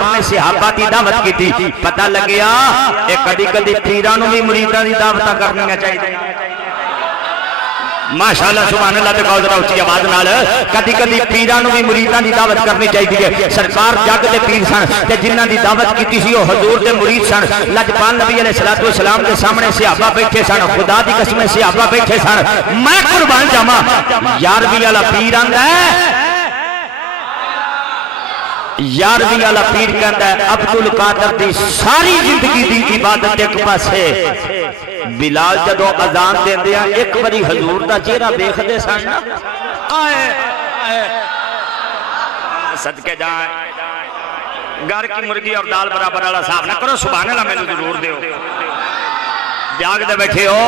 سرکار نے صحابہ کی دعوت کی تھی پتہ لگیا ایک کدی کدی پیرانوں بھی مریداں دی دعوتاں کرنیاں چاہیے ماشاءاللہ سبحان اللہ تے کہو ذرا اچھی آواز نال کدی کدی پیرانوں بھی مریداں دی دعوت کرنی چاہیے سرکار جگ دے پیر سن تے جنہاں دی دعوت کیتی سی او حضور دے مرید سن لجپال نبی علیہ الصلوۃ والسلام دے سامنے صحابہ بیٹھے سن خدا دی قسم صحابہ بیٹھے سن میں قربان جاواں 11ویں والا پیر آندا ہے 11ویں والا پیر کہندا ہے عبد القادر دی ساری زندگی دی عبادت ایک پاسے بلال جدو اذان دیندے ہیں ایک باری حضور دا چہرہ دیکھدے سن صدقے جائیں گھر کی مرغی اور دال برابر والا صاحب نہ کرو سبحان اللہ میں ضرور دیو جاگ دے بیٹھے ہو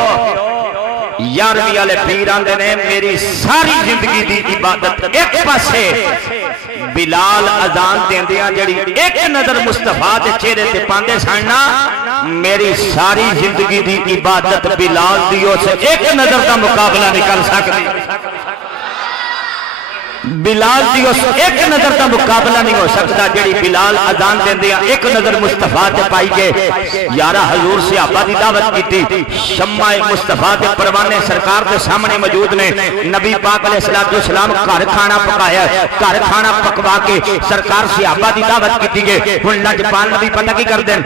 11ویں والے پیر آندے نے میری ساری زندگی دی عبادت ایک پاسے بلال اذان دیندیاں جڑی ایک نظر مصطفیٰ دے چہرے تے پاندے سن نا میری ساری زندگی دی عبادت بلال دیو سے ایک نظر کا مقابلہ نہیں کر سکتی بلال دیو سے ایک نظر کا مقابلہ نہیں ہو سکتا جڑی بلال اذان دیندیاں ایک نظر مصطفیٰ تے پائی گئے یارہ حضور صحابہ دی دعوت کی تھی شمع مصطفیٰ دے پروانے سرکار دے سامنے موجود نے نبی پاک علیہ السلام گھر کھانا پکایا گھر کھانا پکوا کے سرکار صحابہ دی دعوت کی تھی گئے ہن لجپال نبی پتہ کی کر دیں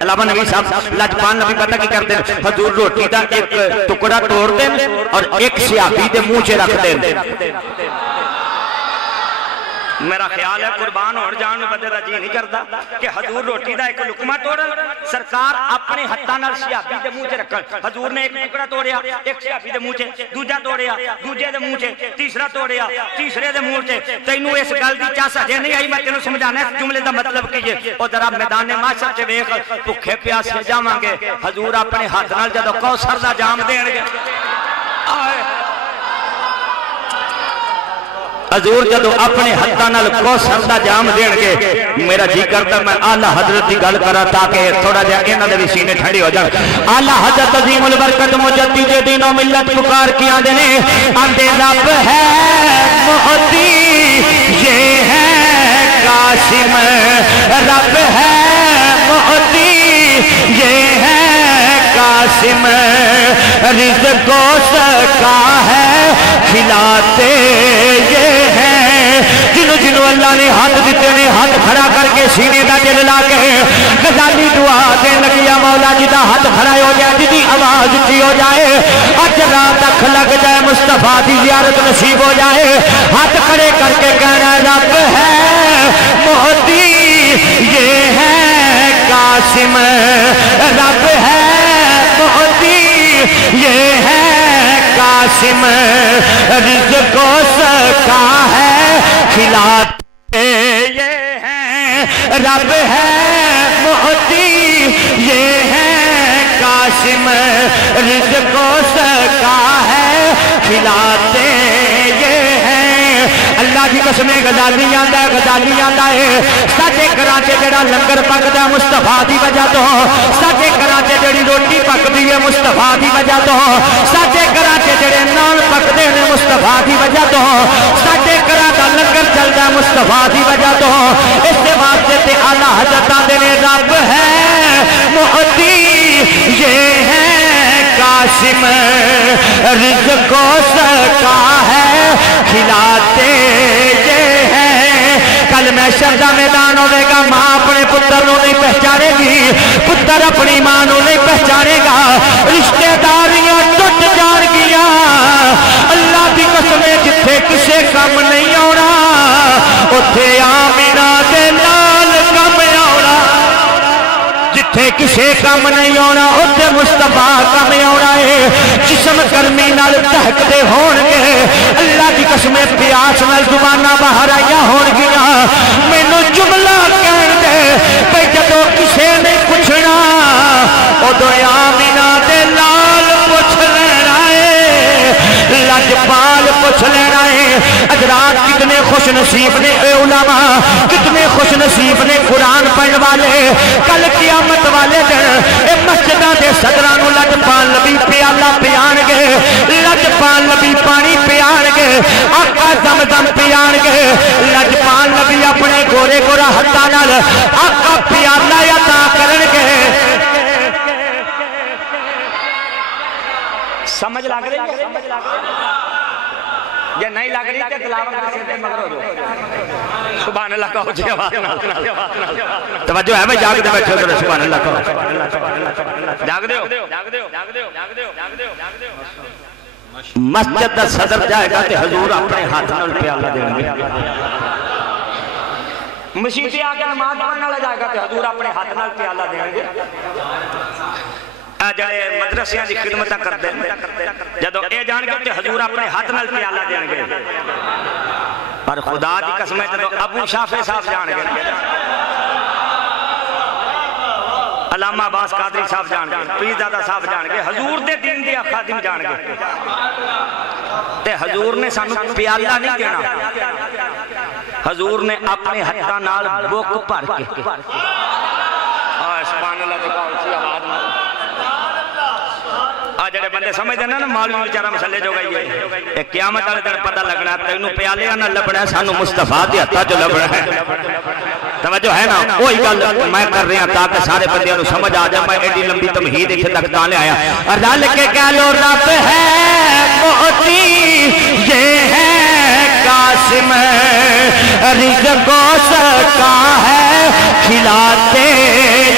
علامہ نبی صاحب لجپال نبی پتہ کی کر دیں حضور روٹی دا ایک ٹکڑا توڑ دیں اور ایک صحابی دے منہ چے رکھ دیں میرا خیال ہے قربان اور جان بدے دا جی نہیں کرتا کہ حضور روٹی دا ایک لقمہ توڑا سرکار اپنے ہتھاں نال صحابی دے منہ چ رکھن حضور نے ایک ٹکڑا توڑیا ایک صحابی دے منہ چ دوجا توڑیا دوجے دے منہ چ تیسرا توڑیا تیسرے دے منہ چ تینوں اس گل دی چاس ہجے نہیں آئی میں تینوں سمجھانا ہے جملے دا مطلب کیے او ذرا میدان معاشر چ ویکھ بھوکے پیاسے جاواں گے حضور اپنے ہاتھ نال جدوں کوثر دا جام دین گے حضور جدو اپنے ہتھاں نال کوثر دا جام دین گے میرا جی کرتا میں اعلی حضرت دی گل کرا تاکہ تھوڑا جہا انہاں دے وی سینے ٹھنڈے ہو جان اعلی حضرت عظیم البرکت مجدد دین و ملت پکار کے آندے نے آندے رب ہے محتی یہ ہے قاسم رب ہے محتی یہ ہے قاسم رزق و سکا ہے کھلاتے یہ ہیں جنہوں اللہ نے ہاتھ دیتے نے ہاتھ کھڑا کر کے سینے دا دل لا کے غزالی دعا دے لگیا مولا جی دا ہاتھ کھڑا ہو جائے جی دی آواز اچھی ہو جائے اج رات تک لگ جائے مصطفیٰ دی زیارت نصیب ہو جائے ہاتھ کھڑے کر کے کہنا رب ہے محتی یہ ہے قاسم رب ہے محتی یہ ہے قاسم رزق و سکا ہے کھلاتے یہ ہیں رب ہے محتی یہ ہے قاسم رزق و سکا ہے کھلاتے یہ ہیں اللہ کی قسمیں غزالی آندا ہے ساڈے گھراں چ جڑا لنگر پکدا مصطفیٰ دی وجہ تو ساڈے گھراں چ جڑی روٹی پکدی ہے مصطفیٰ دی وجہ تو ساڈے گھراں چ جڑے نان پکدے نے مصطفیٰ دی وجہ تو ساڈے گھراں دا لنگر چلدا مصطفیٰ دی وجہ تو اس دے واسطے تے اعلی حضرت آندے نے رب ہے محتی یہ ہے قاسم رزق و سکا ہے کھلاتے یہ ہیں کل میں شردہ میدان ہوئے گا ماں اپنے پتر نو نہیں پہچانے گی پتر اپنی ماں نو نہیں پہچانے گا رشتہ داریاں ٹوٹ جان گیا اللہ دی قسمیں جتھے کسے کم نہیں ہونا اتھے آمینہ دے لال کم ہونا جتھے کسے کم نہیں ہونا اتھے مصطفیٰ کم ہونا ہے جسم گرمی نال دہکتے ہون گے اللہ دی قسمیں پیاس نال زبانہ باہر آیا ہون گیا مینوں جملہ کہن دے بھئی جدو کسے نہیں پوچھنا ادو آمینہ دے لال پوچھ لینا ہے لجپال پوچھ لینا ہے حضرات کتنے خوش نصیب نے اے علماء کتنے خوش نصیب نے قرآن پڑھنے والے کل قیامت والے دن اے مسجدہ دے صدرانو لجپال نبی پیالہ پیان گے لجپال نبی پانی پیان گے آقا زمزم پیان گے لجپال نبی اپنے گورے گورا ہتھاں نال آقا پیالہ عطا کرن گے سمجھ لگ رہی ہے یہ نہیں لگ رہی کہ تلاوت کا سیدھے مگر ہو جو سبحان اللہ کہو جی آواز توجہ ہے میں جاگ دے بیٹھے ہو سبحان اللہ کہو جاگ دے ہو مسجد دا صدر جائے گا تے حضور اپنے ہاتھ نال پیالہ دیں گے مشیطی آگے نماز پڑھنے والا جائے گا تے حضور اپنے ہاتھ نال پیالہ دیں گے جڑے مدرسیاں دی خدمتاں کردے جدو اے جان گے تے حضور اپنے ہاتھ نال پیالہ دیں گے پر خدا دی قسم ہے جدو ابو شافع صاحب جان گے علامہ عباس قادری صاحب جان گے پیر دادا صاحب جان گے حضور دے دین دے خادم جان گے تے حضور نے سانو پیالہ نہیں دینا حضور نے اپنے ہتھاں نال بوک بھر کے سبحان اللہ دی سی آواز جڑے بندے سمجھ دینا نا معلوم بیچارہ مسئلے جو گئی ہے ایک قیامت والے دن پتہ لگنا تینوں پیالیاں نہ لبنا ہے سانو مصطفیٰ دی ہتھاں جو لبنا ہے توجہ ہے نا وہی گل میں کر رہا تاکہ سارے بندیاں نو سمجھ آ جائے میں ایڈی لمبی تمہید ایتھے تک تاں لے آیا اور رل کے کہہ لو رب ہے موتی یہ ہے قاسم رزق و سقا ہے کھلاتے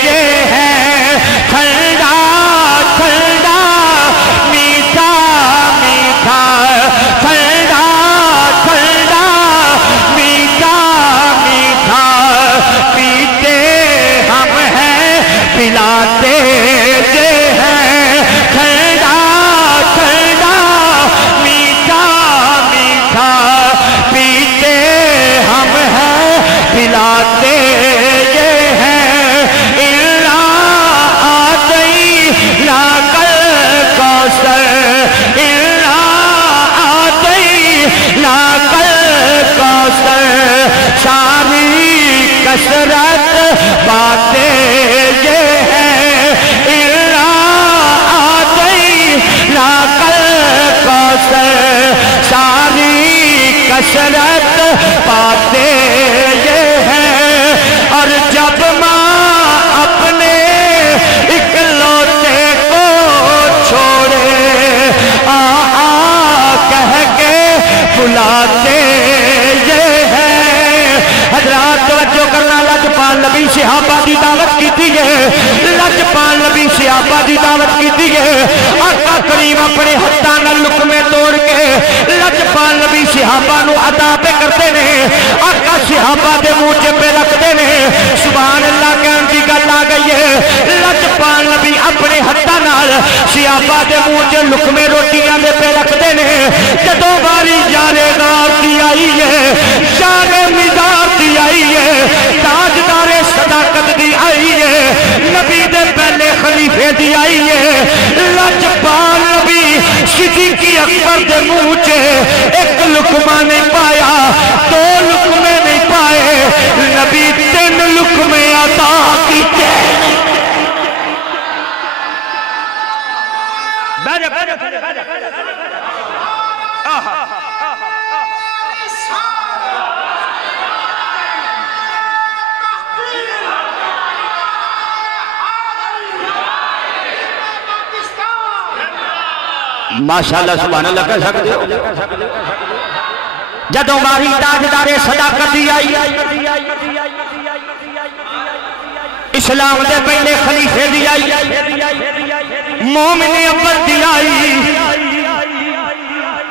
یہ ہے ٹھنڈا ٹھنڈا میٹھا میٹھا ٹھنڈا ٹھنڈا میٹھا میٹھا پیتے ہم ہیں پلاتے یہ ہیں ٹھنڈا ٹھنڈا میٹھا میٹھا پیتے ہم ہیں پلاتے یہ ہیں ساری کثرت باتیں یہ ہیں ساری کثرت باتیں یہ ہیں اور جب ماں اپنے اکلوتے کو چھوڑے کہہ کے بلاتے یہ ہیں حضرات توجہ کرنا لجپال نبی صحابہ دی دعوت کی دیئے لجپال نبی صحابہ دی دعوت کی دیئے آقا کریم اپنے ہتھاں نال لقمے توڑ کے لجپال نبی صحابہ نو عطا پہ کرتے نے آقا صحابہ دے منہ پہ رکھتے نے سبحان اللہ کہن دی گل آ گئی ہے لجپال نبی اپنے ہتھاں نال صحابہ دے منہ لقمے روٹیاں دے پہ رکھتے نے جدو باری یارے غار دی آئی ہے یارے مزار دی آئی ہے تاجدار صداقت دی آئی ہے نبی دے پہلے خلیفے دی آئی ہے لجپال نبی صدیق اکبر دے منہ ایک لقمہ نہیں پایا دو لقمے نہیں پائے نبی 3 لقمے عطا کیتے ماشاءاللہ سبحان اللہ کہہ سکتے ہو جدوں ماری تاجدار صداقت دی آئی اسلام دے پہلے خلیفے دی آئی مومن اول دی آئی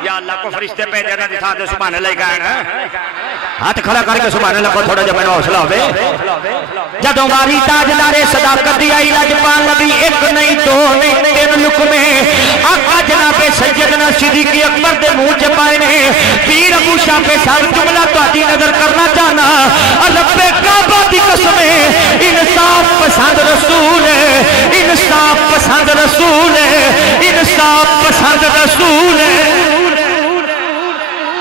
یا اللہ کو فرشتے پہ دینا دکھا دے سبحان اللہ کہنا ہاتھ کھڑا کر کے سبحان اللہ کو تھوڑا جب میں حوصلہ ہوئے جدوں ماری تاجدار صداقت دی آئی لجپال نبی 1 نہیں 2 نہیں 3 لقمے آقا جناب سیدنا صدیق اکبر دے منہ چ پائے نے پیر ابو شافع صاحب جملہ تہاڈی نظر کرنا چاہنا رب کعبہ دی قسم انصاف پسند رسول ہے انصاف پسند رسول ہے انصاف پسند رسول ہے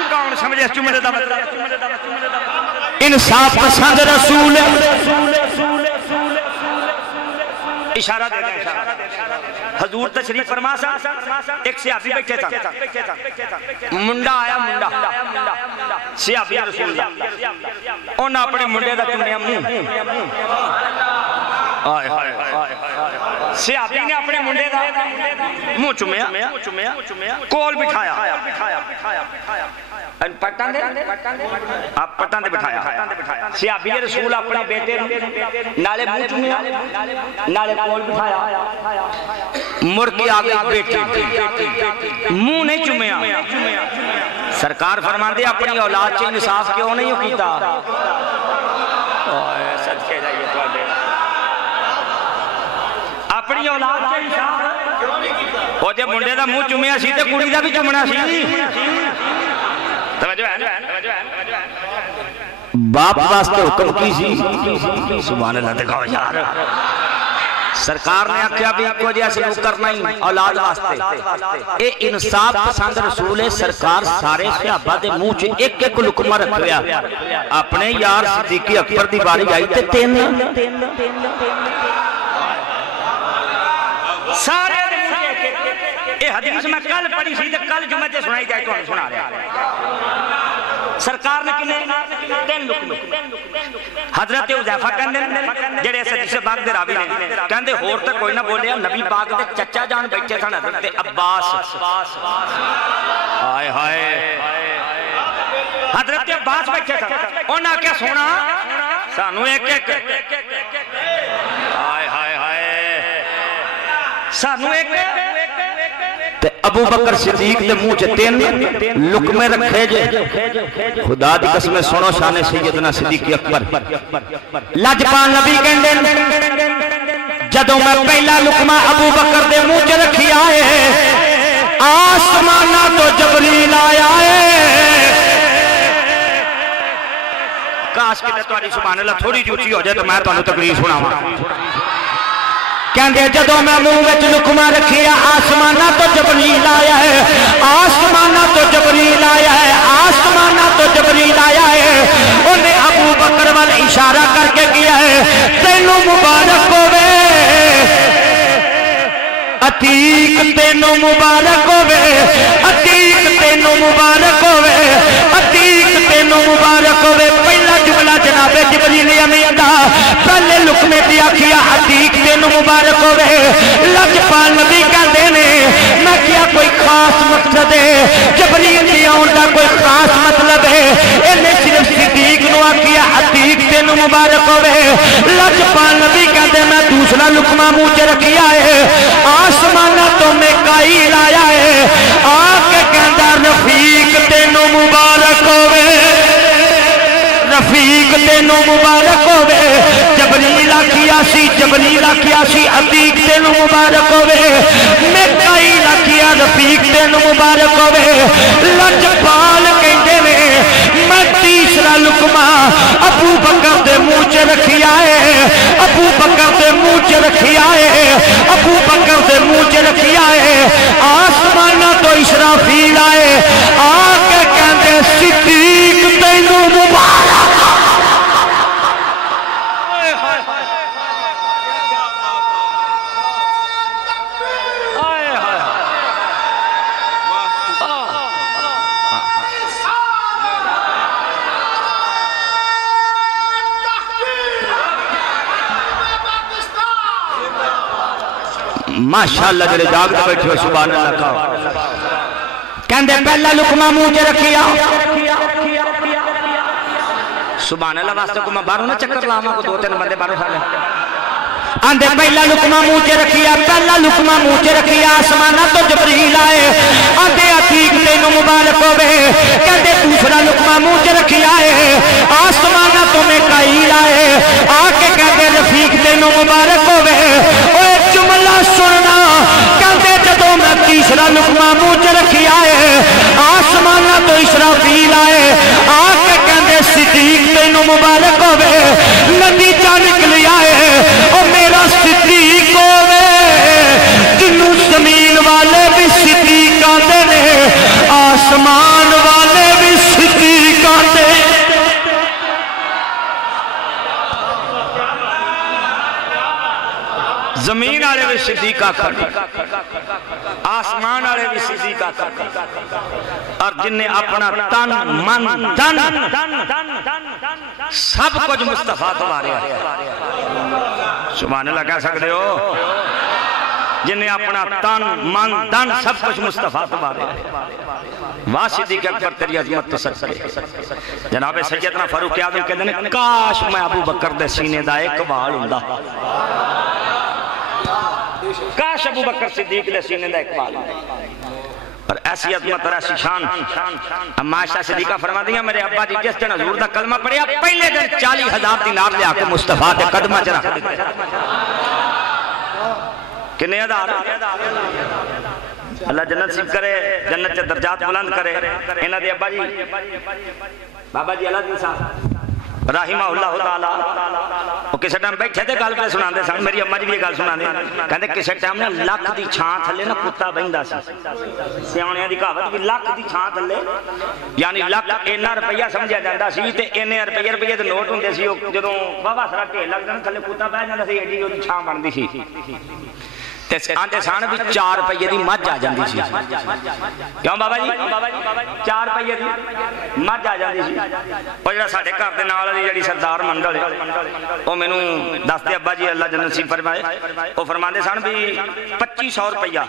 کون سمجھے جملے دا مطلب انصاف پسند رسول اشارہ دے حضور تشریف فرما سا ایک صحابی بیٹھے تھا منڈا آیا منڈا صحابی رسول اللہ انہاں اپنے منڈے دا چومیا منہ صحابی نے اپنے منڈے دا منہ چومیا کول بٹھایا پٹان دے بٹھایا صحابی رسول اپنے بیٹے نالے منہ چومیا نالے کول بٹھایا مڑ کے آگے بیٹے منہ نہیں چومیا سرکار فرماندے اپنی اولاد سے انصاف کیوں نہیں کیتا صدقے جائیے تو اپنی اولاد سے انصاف وہ جب منڈے دا منہ چومیا سی تے کڑی دا بھی چومنا سی باپ واسطے حکم کی سی سبحان اللہ دکھاؤ یار سرکار نے آکھیا بھی کو جی سلوک کرنا ہی اولاد واسطے اے انصاف پسند رسول سرکار سارے صحابہ دے منہ چ ایک ایک لقمہ رکھیا اپنے یار صدیق اکبر دی باری آئی تے تین سارے دے منہ چ اے حدیث میں کل پڑھی سی تے کل جمعے تے سنائی جائے تو سنا رہا سرکار نے کنے تین لقمے حضرت حذیفہ کہندے جڑے اس حدیث پاک دے راوی نے کہندے ہور تے کوئی نہ بولیا نبی پاک دے چچا جان بیٹھے سن حضرت عباس ہائے ہائے حضرت عباس بیٹھے سن انہاں کیا سونا سانو ایک ایک ہائے ہائے ہائے سانو ایک ابو بکر صدیق دے منہ چ تین لقمے رکھے جے خدا دی قسم سنو شان سیدنا صدیق اکبر لاجپال نبی کہندے جدوں میں پہلا لقمہ ابو بکر دے منہ چ رکھی آئے آسماناں تو جبریل آیا ہے کاش کہ تہاڈی سبحان اللہ تھوڑی اونچی ہو جائے تو میں تانوں تقریر سناواں کہندے جدوں میں منہ وچ لقمہ رکھیا آسماناں تو جبریل آیا ہے آسماناں تو جبریل آیا ہے آسماناں تو جبریل آیا ہے انہیں ابو بکر وال اشارہ کر کے کیا ہے تینوں مبارک ہوے عتیق تینوں مبارک ہوے عتیق تینوں مبارک ہوے عتیق تینوں مبارک ہوے پہلا جملہ جناب جبریل امین دا پہلے لقمے دی آکھیا عتیق تینوں مبارک ہوے لاجپال نبی کہندے نے میں کیا کوئی خاص مقصد ہے جبریل دی آن دا کوئی خاص مطلب ہے انہیں صرف صدیق نو آکھیا عتیق تینوں مبارک ہوے لاجپال نبی کہندے میں دوسرا لقمہ منہ چ رکھیا ہے آسمانہ تو میکائیل آیا ہے آکے کہندا رفیق تینوں مبارک ہوے رفیق تینوں مبارک ہوے جبریل آکھیا سی عتیق تینوں مبارک ہوے میکائیل آکھیا رفیق تینوں مبارک ہوے لاجپال کہندے نے میں تیسرا لقمہ ابو بکر دے منہ چ رکھیا ہے ابو بکر دے منہ چ رکھیا ہے ابو بکر دے منہ چ رکھیا ہے آسماناں تو اسرافیل آئے آ کے کہندے صدیق تینوں مبارک ماشاءاللہ جڑے جاگتے بیٹھے ہو سبحان اللہ کا کہندے پہلا لقمہ منہ چ رکھیا سبحان اللہ واسطے کو میں باہروں نہ چکر لاواں کو دو تین بندے باہروں سالے آندے پہلا لقمہ منہ چ رکھیا پہلا لقمہ منہ چ رکھیا آسماناں تو جبریل آئے آندے عتیق تینوں مبارک ہوے کہندے دوسرا لقمہ منہ چ رکھیا ہے آسماناں تو میکائیل آئے آ کے کہندے رفیق تینوں مبارک ہوے اوے جملہ سننا کہندے جدوں میں تیسرا لقمہ منہ چ رکھیا ہے آسماناں تو اسرافیل آئے آ کے کہندے صدیق تینوں مبارک ہوے نتیجہ نکلیا ہے او میرا صدیق ہوے جنوں زمین والے بھی صدیق آندے نے آسمان والے بھی صدیق آندے زمین والے بھی صدیق آکھن آسمان والے بھی صدیق آکھن اور جن نے اپنا تن من دن سب کچھ مصطفیٰ تو ماریا سبحان اللہ کہہ سکتے ہو جن نے اپنا تن من دن سب کچھ مصطفیٰ تو ماریا واہ صدیق اکبر تیری عظمت تو سچ ہے جناب سیدنا فاروق اعظم کہتے ہیں کاش میں ابو بکر دے سینے دا ایک وال ہوندا کاش ابو بکر صدیق دے سینے دا ایک وال اور ایسی عظمت اور ایسی شان اما عائشہ صدیقہ فرما دیا میرے ابا جی جس دن حضور دا کلمہ پڑھیا پہلے دن 40,000 دینار لے آ کے مصطفیٰ دے قدمہ چ رکھ دتے کنے ہزار اللہ جنت نصیب کرے جنت کے درجات بلند کرے انہاں دے ابا جی بابا جی اللہ صاحب رحمہ اللہ تعالی وہ کسی ٹائم بیٹھے تھے گل پہ سناندے سن میری اما جی بھی یہ گل سناندے کہندے کسی ٹائم نا لکھ دی چھان تھلے نا کتا بہندا سی سیاںیاں دی کہاوت بھی لکھ دی چھان تھلے یعنی لکھ اینا روپیہ سمجھیا جاندا سی تے اینے روپیے دے نوٹ ہوندے سی جدوں واہ سارا ڈھیر لگ جاندا تھلے کتا بہ جاندا سی ایڈی اودی چھان بندی سی آندے سان بھی 4 روپیے دی مجھ آ جاندی سی کیوں بابا جی 4 روپیے دی مجھ آ جاندی سی اور جڑا ساڈے گھر دے نال والی جڑی سردار منڈل ہے او مینوں دس دے ابا جی اللہ جنت نصیب فرمائے او فرماندے سن بھی 2500 روپیہ